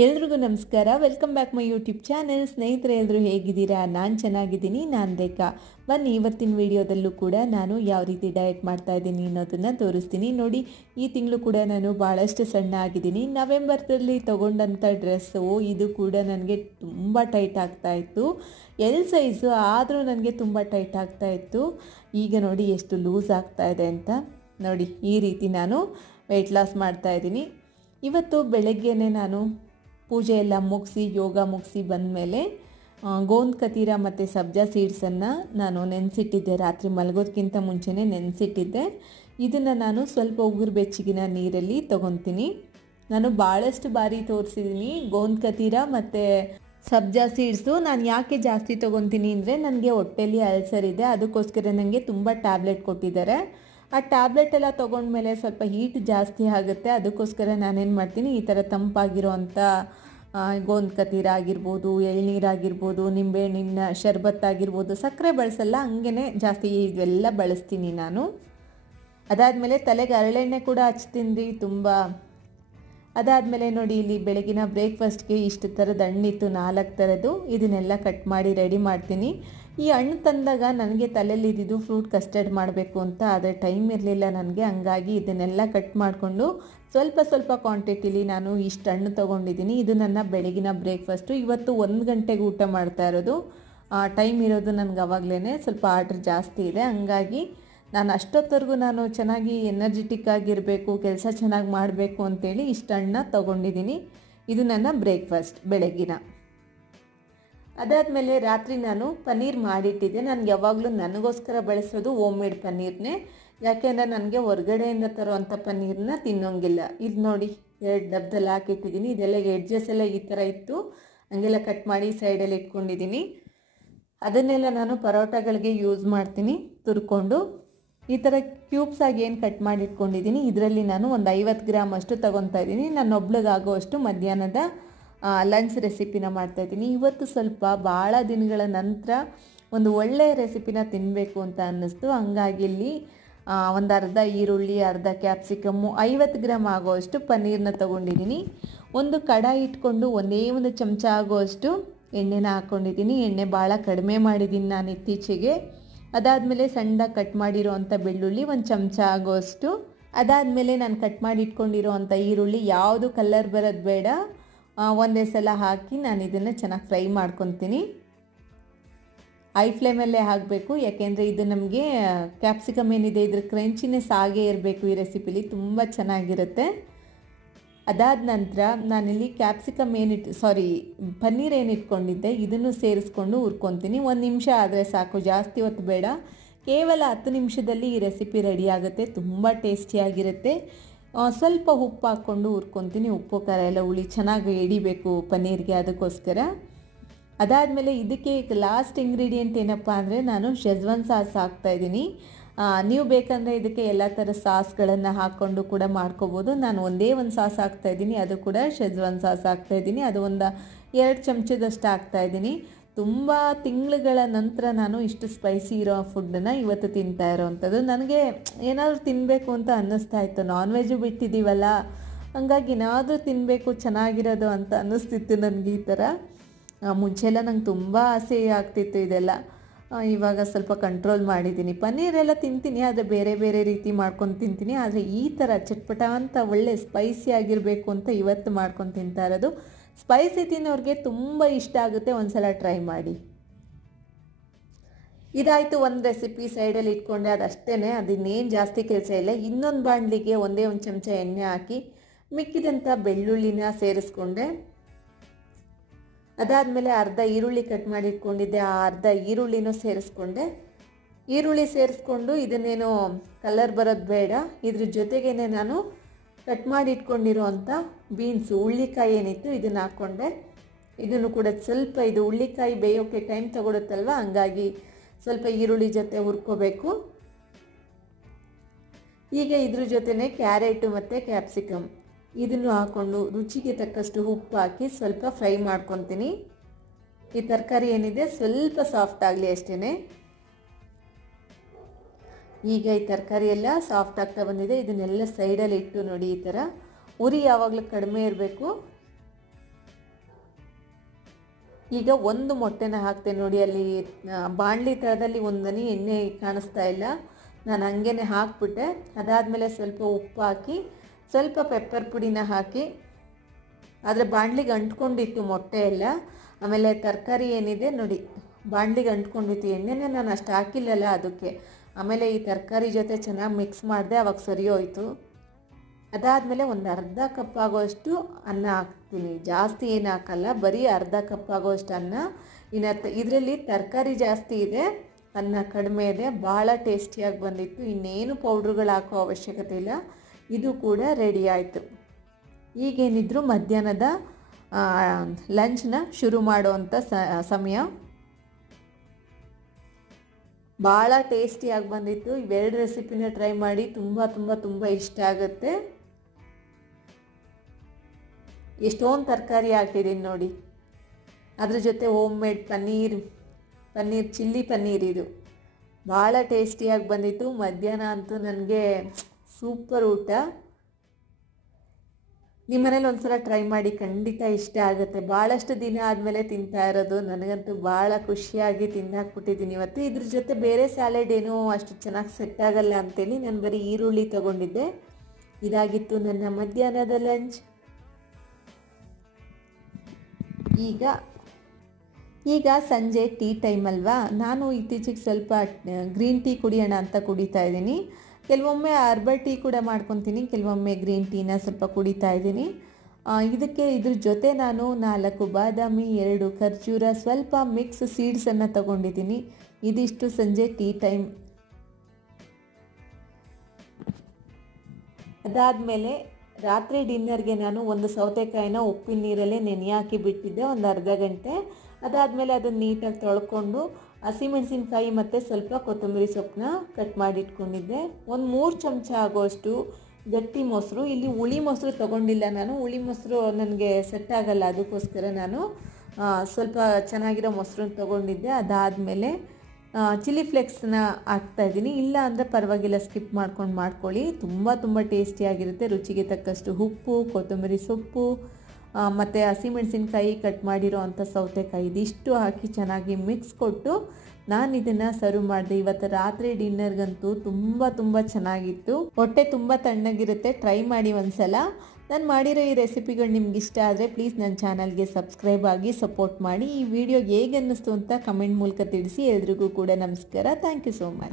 ಎಲ್ರಿಗೂ ನಮಸ್ಕಾರ. Welcome back my YouTube channel. ಸ್ನೇಹಿತರೆ ಎಲ್ಲರೂ ಹೇಗಿದ್ದೀರಾ? ನಾನು ಚೆನ್ನಾಗಿದ್ದೀನಿ. ನಾನು ರೇಖಾ. ಬನ್ನಿ ಇವತ್ತಿನ ವಿಡಿಯೋದಲ್ಲೂ ಕೂಡ ನಾನು ಯಾವ ರೀತಿ ಡಯಟ್ ಮಾಡ್ತಾ ಇದ್ದೀನಿ ಅನ್ನೋದನ್ನು ತೋರಿಸ್ತೀನಿ. ನೋಡಿ, ಈ ತಿಂಗಳು ಕೂಡ ನಾನು ಭಾಳಷ್ಟು ಸಣ್ಣ ಆಗಿದ್ದೀನಿ. ನವೆಂಬರ್ದಲ್ಲಿ ತೊಗೊಂಡಂಥ ಡ್ರೆಸ್ಸು ಇದು ಕೂಡ ನನಗೆ ತುಂಬ ಟೈಟ್ ಆಗ್ತಾಯಿತ್ತು. ಎಲ್ ಸೈಜು ಆದರೂ ನನಗೆ ತುಂಬ ಟೈಟ್ ಆಗ್ತಾಯಿತ್ತು. ಈಗ ನೋಡಿ ಎಷ್ಟು ಲೂಸ್ ಆಗ್ತಾಯಿದೆ ಅಂತ. ನೋಡಿ, ಈ ರೀತಿ ನಾನು ವೆಯ್ಟ್ ಲಾಸ್ ಮಾಡ್ತಾಯಿದ್ದೀನಿ. ಇವತ್ತು ಬೆಳಗ್ಗೆನೇ ನಾನು ಪೂಜೆ ಎಲ್ಲ ಮುಗಿಸಿ ಯೋಗ ಮುಗಿಸಿ ಬಂದಮೇಲೆ ಗೋಂದ್ ಕತೀರ ಮತ್ತು ಸಬ್ಜಾ ಸೀಡ್ಸನ್ನು ನಾನು ನೆನೆಸಿಟ್ಟಿದ್ದೆ. ರಾತ್ರಿ ಮಲಗೋದಕ್ಕಿಂತ ಮುಂಚೆನೇ ನೆನೆಸಿಟ್ಟಿದ್ದೆ. ಇದನ್ನು ನಾನು ಸ್ವಲ್ಪ ಉಗುರು ಬೆಚ್ಚಗಿನ ನೀರಲ್ಲಿ ತೊಗೊತೀನಿ. ನಾನು ಭಾಳಷ್ಟು ಬಾರಿ ತೋರಿಸಿದ್ದೀನಿ ಗೋಂದ್ ಕತೀರ ಮತ್ತು ಸಬ್ಜಾ ಸೀಡ್ಸು. ನಾನು ಯಾಕೆ ಜಾಸ್ತಿ ತೊಗೊತೀನಿ ಅಂದರೆ ನನಗೆ ಹೊಟ್ಟೆಲಿ ಅಲ್ಸರ್ ಇದೆ, ಅದಕ್ಕೋಸ್ಕರ ನನಗೆ ತುಂಬ ಟ್ಯಾಬ್ಲೆಟ್ ಕೊಟ್ಟಿದ್ದಾರೆ. ಆ ಟ್ಯಾಬ್ಲೆಟ್ ಎಲ್ಲ ತೊಗೊಂಡ್ಮೇಲೆ ಸ್ವಲ್ಪ ಹೀಟ್ ಜಾಸ್ತಿ ಆಗುತ್ತೆ. ಅದಕ್ಕೋಸ್ಕರ ನಾನೇನು ಮಾಡ್ತೀನಿ, ಈ ಥರ ತಂಪಾಗಿರೋ ಅಂಥ ಗೋಂದ್ ಕತೀರ ಆಗಿರ್ಬೋದು, ಎಳ್ನೀರಾಗಿರ್ಬೋದು, ನಿಂಬೆಹಣ್ಣಿನ ಶರ್ಬತ್ ಆಗಿರ್ಬೋದು, ಸಕ್ಕರೆ ಬಳಸಲ್ಲ, ಹಂಗೇ ಜಾಸ್ತಿ ಇವೆಲ್ಲ ಬಳಸ್ತೀನಿ ನಾನು. ಅದಾದಮೇಲೆ ತಲೆಗೆ ಹರಳೆಣ್ಣೆ ಕೂಡ ಹಚ್ತೀನಿ ರೀ ತುಂಬ. ಅದಾದಮೇಲೆ ನೋಡಿ, ಇಲ್ಲಿ ಬೆಳಗಿನ ಬ್ರೇಕ್ಫಾಸ್ಟ್ಗೆ ಇಷ್ಟು ಥರದ ಹಣ್ಣಿತ್ತು, 4 ಥರದ್ದು. ಇದನ್ನೆಲ್ಲ ಕಟ್ ಮಾಡಿ ರೆಡಿ ಮಾಡ್ತೀನಿ. ಈ ಹಣ್ಣು ತಂದಾಗ ನನಗೆ ತಲೆಯಲ್ಲಿ ಇದ್ದಿದ್ದು ಫ್ರೂಟ್ ಕಸ್ಟರ್ಡ್ ಮಾಡಬೇಕು ಅಂತ, ಆದರೆ ಟೈಮ್ ಇರಲಿಲ್ಲ ನನಗೆ. ಹಂಗಾಗಿ ಇದನ್ನೆಲ್ಲ ಕಟ್ ಮಾಡಿಕೊಂಡು ಸ್ವಲ್ಪ ಸ್ವಲ್ಪ ಕ್ವಾಂಟಿಟಿಲಿ ನಾನು ಇಷ್ಟು ಹಣ್ಣು ತೊಗೊಂಡಿದ್ದೀನಿ. ಇದು ನನ್ನ ಬೆಳಗಿನ ಬ್ರೇಕ್ಫಾಸ್ಟು. ಇವತ್ತು 1 ಗಂಟೆಗೆ ಊಟ ಮಾಡ್ತಾ ಇರೋದು. ಟೈಮ್ ಇರೋದು ನನಗೆ ಆವಾಗಲೇ ಸ್ವಲ್ಪ ಆರ್ಡ್ರ್ ಜಾಸ್ತಿ ಇದೆ. ಹಂಗಾಗಿ ನಾನು ಅಷ್ಟೊತ್ತವರೆಗೂ ನಾನು ಚೆನ್ನಾಗಿ ಎನರ್ಜೆಟಿಕ್ ಆಗಿರಬೇಕು, ಕೆಲಸ ಚೆನ್ನಾಗಿ ಮಾಡಬೇಕು ಅಂತೇಳಿ ಇಷ್ಟು ಹಣ್ಣನ್ನ ತೊಗೊಂಡಿದ್ದೀನಿ. ಇದು ನನ್ನ ಬ್ರೇಕ್ಫಾಸ್ಟ್ ಬೆಳಗಿನ. ಅದಾದಮೇಲೆ ರಾತ್ರಿ ನಾನು ಪನ್ನೀರ್ ಮಾಡಿಟ್ಟಿದ್ದೆ. ನನಗೆ ಯಾವಾಗಲೂ ನನಗೋಸ್ಕರ ಬಳಸೋದು ಹೋಮ್ ಮೇಡ್ ಪನ್ನೀರ್ನೇ. ಯಾಕೆಂದರೆ ನನಗೆ ಹೊರಗಡೆಯಿಂದ ತರುವಂಥ ಪನ್ನೀರನ್ನ ತಿನ್ನೋಂಗಿಲ್ಲ. ಇದು ನೋಡಿ, 2 ಡಬ್ಬದಲ್ಲಿ ಹಾಕಿಟ್ಟಿದ್ದೀನಿ. ಇದೆಲ್ಲ ಎಡ್ಜಸ್ ಎಲ್ಲ ಈ ಥರ ಇತ್ತು, ಹಂಗೆಲ್ಲ ಕಟ್ ಮಾಡಿ ಸೈಡಲ್ಲಿ ಇಟ್ಕೊಂಡಿದ್ದೀನಿ. ಅದನ್ನೆಲ್ಲ ನಾನು ಪರೋಟಗಳಿಗೆ ಯೂಸ್ ಮಾಡ್ತೀನಿ ತುರ್ಕೊಂಡು. ಈ ಥರ ಕ್ಯೂಬ್ಸ್ ಆಗಿ ಏನು ಕಟ್ ಮಾಡಿ ಇಟ್ಕೊಂಡಿದ್ದೀನಿ, ಇದರಲ್ಲಿ ನಾನು ಒಂದು 50 ಗ್ರಾಮ್ ಅಷ್ಟು ತೊಗೊತಾ ಇದ್ದೀನಿ. ನಾನು ಒಬ್ಳಿಗಾಗೋಷ್ಟು ಮಧ್ಯಾಹ್ನದ ಲಂಚ್ ರೆಸಿಪಿನ ಮಾಡ್ತಾಯಿದ್ದೀನಿ. ಇವತ್ತು ಸ್ವಲ್ಪ ಭಾಳ ದಿನಗಳ ನಂತರ ಒಂದು ಒಳ್ಳೆಯ ರೆಸಿಪಿನ ತಿನ್ನಬೇಕು ಅಂತ ಅನ್ನಿಸ್ತು. ಹಂಗಾಗಿ ಇಲ್ಲಿ ಒಂದು ಅರ್ಧ ಈರುಳ್ಳಿ, ಅರ್ಧ ಕ್ಯಾಪ್ಸಿಕಮ್ಮು, 50 ಗ್ರಾಮ್ ಆಗೋಷ್ಟು ಪನ್ನೀರನ್ನ ತೊಗೊಂಡಿದ್ದೀನಿ. ಒಂದು ಕಡಾಯಿ ಇಟ್ಕೊಂಡು ಒಂದು ಚಮಚ ಆಗೋಷ್ಟು ಎಣ್ಣೆನ ಹಾಕ್ಕೊಂಡಿದ್ದೀನಿ. ಎಣ್ಣೆ ಭಾಳ ಕಡಿಮೆ ಮಾಡಿದ್ದೀನಿ ನಾನು ಇತ್ತೀಚೆಗೆ. ಅದಾದಮೇಲೆ ಸಣ್ಣದಾಗಿ ಕಟ್ ಮಾಡಿರೋ ಅಂಥ ಬೆಳ್ಳುಳ್ಳಿ 1 ಚಮಚ ಆಗೋಷ್ಟು. ಅದಾದಮೇಲೆ ನಾನು ಕಟ್ ಮಾಡಿ ಇಟ್ಕೊಂಡಿರೋ ಅಂಥ ಈರುಳ್ಳಿ, ಯಾವುದು ಕಲರ್ ಬರೋದು ಬೇಡ, ಒಂದೇ ಸಲ ಹಾಕಿ ನಾನು ಇದನ್ನು ಚೆನ್ನಾಗಿ ಫ್ರೈ ಮಾಡ್ಕೊತೀನಿ. ಹೈ ಫ್ಲೇಮಲ್ಲೇ ಹಾಕಬೇಕು, ಯಾಕೆಂದರೆ ಇದು ನಮಗೆ ಕ್ಯಾಪ್ಸಿಕಮ್ ಏನಿದೆ ಇದ್ರ ಕ್ರಂಚಿನೆಸ್ ಆಗೇ ಇರಬೇಕು. ಈ ರೆಸಿಪಿಲಿ ತುಂಬ ಚೆನ್ನಾಗಿರುತ್ತೆ. ಅದಾದ ನಂತರ ನಾನಿಲ್ಲಿ ಕ್ಯಾಪ್ಸಿಕಮ್ ಪನ್ನೀರ್ ಏನಿಟ್ಕೊಂಡಿದ್ದೆ ಇದನ್ನು ಸೇರಿಸ್ಕೊಂಡು ಹುರ್ಕೊತೀನಿ. 1 ನಿಮಿಷ ಆದರೆ ಸಾಕು, ಜಾಸ್ತಿ ಹೊತ್ತು ಬೇಡ. ಕೇವಲ 10 ನಿಮಿಷದಲ್ಲಿ ಈ ರೆಸಿಪಿ ರೆಡಿ ಆಗುತ್ತೆ. ತುಂಬ ಟೇಸ್ಟಿಯಾಗಿರುತ್ತೆ. ಸ್ವಲ್ಪ ಉಪ್ಪು ಹಾಕ್ಕೊಂಡು ಹುರ್ಕೊತೀನಿ. ಉಪ್ಪು ಖಾರ ಎಲ್ಲ ಹುಳಿ ಚೆನ್ನಾಗಿ ಹಿಡಿಬೇಕು ಪನ್ನೀರ್ಗೆ, ಅದಕ್ಕೋಸ್ಕರ. ಅದಾದಮೇಲೆ ಇದಕ್ಕೆ ಲಾಸ್ಟ್ ಇಂಗ್ರೀಡಿಯೆಂಟ್ ಏನಪ್ಪ ಅಂದರೆ ನಾನು ಶೆಜ್ವಾನ್ ಸಾಸ್ ಹಾಕ್ತಾಯಿದ್ದೀನಿ. ನೀವು ಬೇಕಂದರೆ ಇದಕ್ಕೆ ಎಲ್ಲ ಥರ ಸಾಸ್ಗಳನ್ನು ಹಾಕ್ಕೊಂಡು ಕೂಡ ಮಾಡ್ಕೋಬೋದು. ನಾನು ಒಂದೇ ಒಂದು ಸಾಸ್ ಹಾಕ್ತಾಯಿದ್ದೀನಿ, ಅದು ಕೂಡ ಶೆಜ್ವಾನ್ ಸಾಸ್ ಹಾಕ್ತಾಯಿದ್ದೀನಿ. ಅದು ಒಂದು 2 ಚಮಚದಷ್ಟು ಹಾಕ್ತಾಯಿದ್ದೀನಿ. ತುಂಬ ತಿಂಗಳುಗಳ ನಂತರ ನಾನು ಇಷ್ಟು ಸ್ಪೈಸಿ ಇರೋ ಫುಡ್ಡನ್ನು ಇವತ್ತು ತಿಂತಾ ಇರೋವಂಥದ್ದು. ನನಗೆ ಏನಾದರೂ ತಿನ್ನಬೇಕು ಅಂತ ಅನ್ನಿಸ್ತಾ ಇತ್ತು. ನಾನ್ ವೆಜ್ಜು ಬಿಟ್ಟಿದ್ದೀವಲ್ಲ, ಹಂಗಾಗಿ ಏನಾದರೂ ತಿನ್ನಬೇಕು ಚೆನ್ನಾಗಿರೋದು ಅಂತ ಅನ್ನಿಸ್ತಿತ್ತು ನನಗೆ. ಈ ಥರ ಮುಂಚೆಲ್ಲ ನಂಗೆ ತುಂಬ ಆಸೆ ಆಗ್ತಿತ್ತು ಇದೆಲ್ಲ. ಇವಾಗ ಸ್ವಲ್ಪ ಕಂಟ್ರೋಲ್ ಮಾಡಿದ್ದೀನಿ. ಪನ್ನೀರೆಲ್ಲ ತಿಂತೀನಿ, ಆದರೆ ಬೇರೆ ಬೇರೆ ರೀತಿ ಮಾಡ್ಕೊಂಡು ತಿಂತೀನಿ. ಆದರೆ ಈ ಥರ ಚಟ್ಪಟ ಅಂತ ಒಳ್ಳೆ ಸ್ಪೈಸಿ ಆಗಿರಬೇಕು ಅಂತ ಇವತ್ತು ಮಾಡ್ಕೊಂಡು ತಿಂತಾ ಇರೋದು. ಸ್ಪೈಸಿ ತಿನ್ನೋರಿಗೆ ತುಂಬ ಇಷ್ಟ ಆಗುತ್ತೆ, ಒಂದು ಸಲ ಟ್ರೈ ಮಾಡಿ. ಇದಾಯಿತು ಒಂದು ರೆಸಿಪಿ ಸೈಡಲ್ಲಿ ಇಟ್ಕೊಂಡೆ, ಅದಷ್ಟೇ. ಅದನ್ನೇನು ಜಾಸ್ತಿ ಕೆಲಸ ಇಲ್ಲ. ಇನ್ನೊಂದು ಬಾಣಲಿಗೆ ಒಂದೇ 1 ಚಮಚ ಎಣ್ಣೆ ಹಾಕಿ ಮಿಕ್ಕಿದಂಥ ಬೆಳ್ಳುಳ್ಳಿನ ಸೇರಿಸ್ಕೊಂಡೆ. ಅದಾದಮೇಲೆ ಅರ್ಧ ಈರುಳ್ಳಿ ಕಟ್ ಮಾಡಿ ಇಟ್ಕೊಂಡಿದ್ದೆ, ಆ ಅರ್ಧ ಈರುಳ್ಳಿನೂ ಸೇರಿಸ್ಕೊಂಡೆ. ಈರುಳ್ಳಿ ಸೇರಿಸ್ಕೊಂಡು ಇದನ್ನೇನು ಕಲರ್ ಬರೋದು ಬೇಡ. ಇದ್ರ ಜೊತೆಗೇ ನಾನು ಕಟ್ ಮಾಡಿ ಇಟ್ಕೊಂಡಿರೋ ಅಂಥ ಬೀನ್ಸು, ಹುಳ್ಳಿಕಾಯಿ ಏನಿತ್ತು ಇದನ್ನು ಹಾಕ್ಕೊಂಡೆ. ಇದನ್ನು ಕೂಡ ಸ್ವಲ್ಪ, ಇದು ಹುಳ್ಳಿಕಾಯಿ ಬೇಯೋಕ್ಕೆ ಟೈಮ್ ತಗೊಳುತ್ತಲ್ವ, ಹಂಗಾಗಿ ಸ್ವಲ್ಪ ಈರುಳ್ಳಿ ಜೊತೆ ಹುರ್ಕೋಬೇಕು. ಈಗ ಇದ್ರ ಜೊತೆನೇ ಕ್ಯಾರೆಟು ಮತ್ತು ಕ್ಯಾಪ್ಸಿಕಮ್ ಇದನ್ನು ಹಾಕ್ಕೊಂಡು ರುಚಿಗೆ ತಕ್ಕಷ್ಟು ಉಪ್ಪು ಹಾಕಿ ಸ್ವಲ್ಪ ಫ್ರೈ ಮಾಡ್ಕೊತೀನಿ. ಈ ತರಕಾರಿ ಏನಿದೆ ಸ್ವಲ್ಪ ಸಾಫ್ಟ್ ಆಗಲಿ ಅಷ್ಟೇ. ಈಗ ಈ ತರಕಾರಿ ಎಲ್ಲ ಸಾಫ್ಟ್ ಆಗ್ತಾ ಬಂದಿದೆ. ಇದನ್ನೆಲ್ಲ ಸೈಡಲ್ಲಿ ಇಟ್ಟು ನೋಡಿ, ಈ ಥರ ಉರಿ ಯಾವಾಗಲೂ ಕಡಿಮೆ ಇರಬೇಕು. ಈಗ ಒಂದು ಮೊಟ್ಟೆನ ಹಾಕ್ತೆ ನೋಡಿ, ಅಲ್ಲಿ ಬಾಣಲಿ ತಳದಲ್ಲಿ ಒಂದನಿ ಎಣ್ಣೆ ಕಾಣಿಸ್ತಾ ಇಲ್ಲ, ನಾನು ಹಂಗೇ ಹಾಕ್ಬಿಟ್ಟೆ. ಅದಾದಮೇಲೆ ಸ್ವಲ್ಪ ಉಪ್ಪು ಹಾಕಿ ಸ್ವಲ್ಪ ಪೆಪ್ಪರ್ ಪುಡಿನ ಹಾಕಿ, ಆದರೆ ಬಾಣಲಿಗೆ ಅಂಟ್ಕೊಂಡಿತ್ತು ಮೊಟ್ಟೆ ಎಲ್ಲ. ಆಮೇಲೆ ತರಕಾರಿ ಏನಿದೆ ನೋಡಿ ಬಾಣಲಿಗೆ ಅಂಟ್ಕೊಂಡಿತ್ತು, ಎಣ್ಣೆನೇ ನಾನು ಅಷ್ಟು ಹಾಕಿಲ್ಲಲ್ಲ ಅದಕ್ಕೆ. ಆಮೇಲೆ ಈ ತರಕಾರಿ ಜೊತೆ ಚೆನ್ನಾಗಿ ಮಿಕ್ಸ್ ಮಾಡಿದೆ, ಅವಾಗ ಸರಿ ಹೋಯಿತು. ಅದಾದಮೇಲೆ ಒಂದು ಅರ್ಧ ಕಪ್ ಆಗೋಷ್ಟು ಅನ್ನ ಹಾಕ್ತೀನಿ, ಜಾಸ್ತಿ ಏನು ಹಾಕಲ್ಲ, ಬರೀ ಅರ್ಧ ಕಪ್ ಆಗೋಷ್ಟು ಅನ್ನ. ಇದರಲ್ಲಿ ತರಕಾರಿ ಜಾಸ್ತಿ ಇದೆ, ಅನ್ನ ಕಡಿಮೆ ಇದೆ, ಭಾಳ ಟೇಸ್ಟಿಯಾಗಿ ಬಂದಿತ್ತು. ಇನ್ನೇನು ಪೌಡ್ರುಗಳು ಹಾಕೋ ಅವಶ್ಯಕತೆ ಇಲ್ಲ. ಇದು ಕೂಡ ರೆಡಿ ಆಯಿತು. ಈಗೇನಿದ್ರು ಮಧ್ಯಾಹ್ನದ ಲಂಚ್ನ ಶುರು ಮಾಡುವಂಥ ಸಮಯ. ಭಾಳ ಟೇಸ್ಟಿಯಾಗಿ ಬಂದಿತ್ತು. ಇವೆರಡು ರೆಸಿಪಿನ ಟ್ರೈ ಮಾಡಿ, ತುಂಬ ತುಂಬ ತುಂಬ ಇಷ್ಟ ಆಗುತ್ತೆ. ಎಷ್ಟೊಂದು ತರಕಾರಿ ಹಾಕಿದ್ದೀನಿ ನೋಡಿ. ಅದ್ರ ಜೊತೆ home made paneer chilli paneer, ಇದು ಭಾಳ ಟೇಸ್ಟಿಯಾಗಿ ಬಂದಿತ್ತು. ಮಧ್ಯಾಹ್ನ ಅಂತೂ ನನಗೆ ಸೂಪರ್ ಊಟ. ನಿಮ್ಮ ಮನೇಲಿ ಒಂದ್ಸಲ ಟ್ರೈ ಮಾಡಿ, ಖಂಡಿತ ಇಷ್ಟ ಆಗುತ್ತೆ. ಭಾಳಷ್ಟು ದಿನ ಆದಮೇಲೆ ತಿಂತಾ ಇರೋದು, ನನಗಂತೂ ಭಾಳ ಖುಷಿಯಾಗಿ ತಿಂದಾಕ್ಬಿಟ್ಟಿದ್ದೀನಿ ಇವತ್ತು. ಇದ್ರ ಜೊತೆ ಬೇರೆ ಸ್ಯಾಲೆಡ್ ಏನೋ ಅಷ್ಟು ಚೆನ್ನಾಗಿ ಸೆಟ್ ಆಗಲ್ಲ ಅಂತೇಳಿ ನಾನು ಬರೀ ಈರುಳ್ಳಿ ತೊಗೊಂಡಿದ್ದೆ. ಇದಾಗಿತ್ತು ನನ್ನ ಮಧ್ಯಾಹ್ನದ ಲಂಚ್. ಈಗ ಸಂಜೆ ಟೀ ಟೈಮ್ ಅಲ್ವಾ, ನಾನು ಇತ್ತೀಚೆಗೆ ಸ್ವಲ್ಪ ಗ್ರೀನ್ ಟೀ ಕುಡಿಯೋಣ ಅಂತ ಕುಡಿತಾ ಇದ್ದೀನಿ. ಕೆಲವೊಮ್ಮೆ ಹರ್ಬಲ್ ಟೀ ಕೂಡ ಮಾಡ್ಕೊತೀನಿ, ಕೆಲವೊಮ್ಮೆ ಗ್ರೀನ್ ಟೀನ ಸ್ವಲ್ಪ ಕುಡಿತಾ ಇದ್ದೀನಿ. ಇದ್ರ ಜೊತೆ ನಾನು 4 ಬಾದಾಮಿ, 2 ಖರ್ಜೂರ, ಸ್ವಲ್ಪ ಮಿಕ್ಸ್ ಸೀಡ್ಸನ್ನು ತಗೊಂಡಿದ್ದೀನಿ. ಇದಿಷ್ಟು ಸಂಜೆ ಟೀ ಟೈಮ್. ಅದಾದಮೇಲೆ ರಾತ್ರಿ ಡಿನ್ನರ್ಗೆ ನಾನು ಒಂದು ಸೌತೆಕಾಯಿನ ಉಪ್ಪಿನ ನೀರಲ್ಲೇ ನೆನೆ ಹಾಕಿ ಬಿಟ್ಟಿದ್ದೆ ಒಂದು ಅರ್ಧ ಗಂಟೆ. ಅದಾದಮೇಲೆ ಅದನ್ನು ನೀಟಾಗಿ ತೊಳ್ಕೊಂಡು ಹಸಿಮೆಣಸಿನ್ಕಾಯಿ ಮತ್ತು ಸ್ವಲ್ಪ ಕೊತ್ತಂಬರಿ ಸೊಪ್ಪನ್ನ ಕಟ್ ಮಾಡಿಟ್ಕೊಂಡಿದ್ದೆ. ಒಂದು 3 ಚಮಚ ಆಗೋಷ್ಟು ಗಟ್ಟಿ ಮೊಸರು, ಇಲ್ಲಿ ಹುಳಿ ಮೊಸರು ತೊಗೊಂಡಿಲ್ಲ ನಾನು, ಹುಳಿ ಮೊಸರು ನನಗೆ ಸೆಟ್ ಆಗಲ್ಲ, ಅದಕ್ಕೋಸ್ಕರ ನಾನು ಸ್ವಲ್ಪ ಚೆನ್ನಾಗಿರೋ ಮೊಸರನ್ನ ತೊಗೊಂಡಿದ್ದೆ. ಅದಾದಮೇಲೆ ಚಿಲ್ಲಿ ಫ್ಲೇಕ್ಸ್ನ ಹಾಕ್ತಾಯಿದ್ದೀನಿ, ಇಲ್ಲ ಅಂದರೆ ಪರವಾಗಿಲ್ಲ ಸ್ಕಿಪ್ ಮಾಡ್ಕೊಳ್ಳಿ. ತುಂಬ ಟೇಸ್ಟಿಯಾಗಿರುತ್ತೆ. ರುಚಿಗೆ ತಕ್ಕಷ್ಟು ಉಪ್ಪು, ಕೊತ್ತಂಬರಿ ಸೊಪ್ಪು ಮತ್ತು ಹಸಿಮೆಣಸಿನ್ಕಾಯಿ ಕಟ್ ಮಾಡಿರೋ ಅಂಥ ಸೌತೆಕಾಯಿ, ಇದಿಷ್ಟು ಹಾಕಿ ಚೆನ್ನಾಗಿ ಮಿಕ್ಸ್ ಕೊಟ್ಟು ನಾನು ಇದನ್ನು ಸರ್ವ್ ಮಾಡಿದೆ. ಇವತ್ತು ರಾತ್ರಿ ಡಿನ್ನರ್ಗಂತೂ ತುಂಬ ಚೆನ್ನಾಗಿತ್ತು. ಹೊಟ್ಟೆ ತುಂಬ ತಣ್ಣಗಿರುತ್ತೆ, ಟ್ರೈ ಮಾಡಿ ಒಂದ್ಸಲ. ನಾನು ಮಾಡಿರೋ ಈ ರೆಸಿಪಿಗಳು ನಿಮ್ಗೆ ಇಷ್ಟ ಆದರೆ ಪ್ಲೀಸ್ ನನ್ನ ಚಾನಲ್ಗೆ ಸಬ್ಸ್ಕ್ರೈಬ್ ಆಗಿ ಸಪೋರ್ಟ್ ಮಾಡಿ. ಈ ವಿಡಿಯೋ ಹೇಗೆ ಅನ್ನಿಸ್ತು ಅಂತ ಕಮೆಂಟ್ ಮೂಲಕ ತಿಳಿಸಿ. ಎಲ್ರಿಗೂ ಕೂಡ ನಮಸ್ಕಾರ. Thank you so much.